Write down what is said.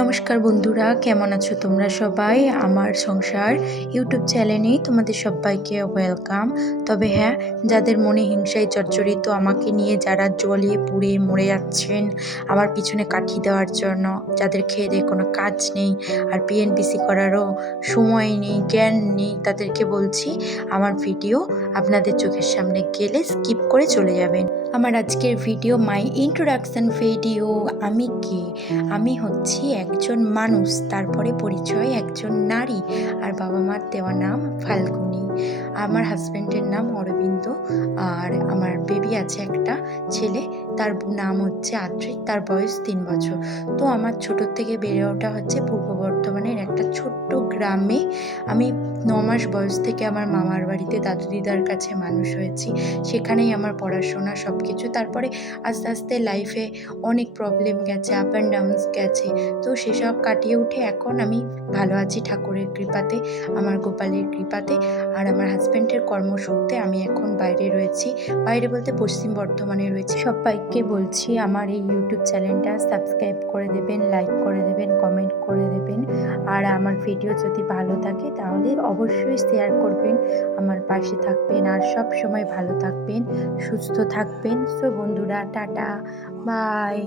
নমস্কার বন্ধুরা, কেমন আছো তোমরা সবাই? আমার সংসার ইউটিউব চ্যানেলেই তোমাদের সবাইকে ওয়েলকাম। তবে হ্যাঁ, যাদের মনে হিংসায় জর্জরিত, আমাকে নিয়ে যারা জ্বলে পুড়ে মরে যাচ্ছেন আমার পিছনে কাঠি দেওয়ার জন্য, যাদের খেয়ে দেয়ে কোনো কাজ নেই আর পিএনপিসি করারও সময় নেই, জ্ঞান নেই, তাদেরকে বলছি আমার ভিডিও আপনাদের চোখের সামনে গেলে স্কিপ করে চলে যাবেন। আমার আজকের ভিডিও মাই ইন্ট্রোডাকশন ভিডিও। আমি কে? আমি হচ্ছি একজন মানুষ, তারপরে পরিচয় একজন নারী, আর বাবা মার দেওয়া নাম ফাল্গুনী। আমার হাজব্যান্ডের নাম অরবিন্দ, আর আমার বেবি আছে একটা ছেলে, তার নাম হচ্ছে আদ্রিক, তার বয়স 3 বছর। তো আমার ছোটোর থেকে বেড়ে ওঠা হচ্ছে পূর্ব বর্ধমানের একটা ছোট্ট গ্রামে। আমি 9 মাস বয়স থেকে আমার মামার বাড়িতে দাদু দিদার কাছে মানুষ হয়েছি, সেখানেই আমার পড়াশোনা সব কিছু। তারপরে আস্তে আস্তে লাইফে অনেক প্রবলেম গেছে, আপ অ্যান্ড ডাউনস গেছে, তো সেসব কাটিয়ে উঠে এখন আমি ভালো আছি ঠাকুরের কৃপাতে, আমার গোপালের কৃপাতে। আর আমার হাজব্যান্ডের কর্মসূত্রে আমি এখন বাইরে রয়েছি, বাইরে বলতে পশ্চিম বর্ধমানে রয়েছি। সবাইকে বলছি আমার এই ইউটিউব চ্যানেলটা সাবস্ক্রাইব করে দেবেন, লাইক করে দেবেন, কমেন্ট করে দেবেন, আর আমার ভিডিও যদি ভালো থাকে তাহলে অবশ্যই শেয়ার করবেন, আমার পাশে থাকবেন, আর সব সময় ভালো থাকবেন, সুস্থ থাকবেন। সো বন্ধুরা, টাটা, বাই।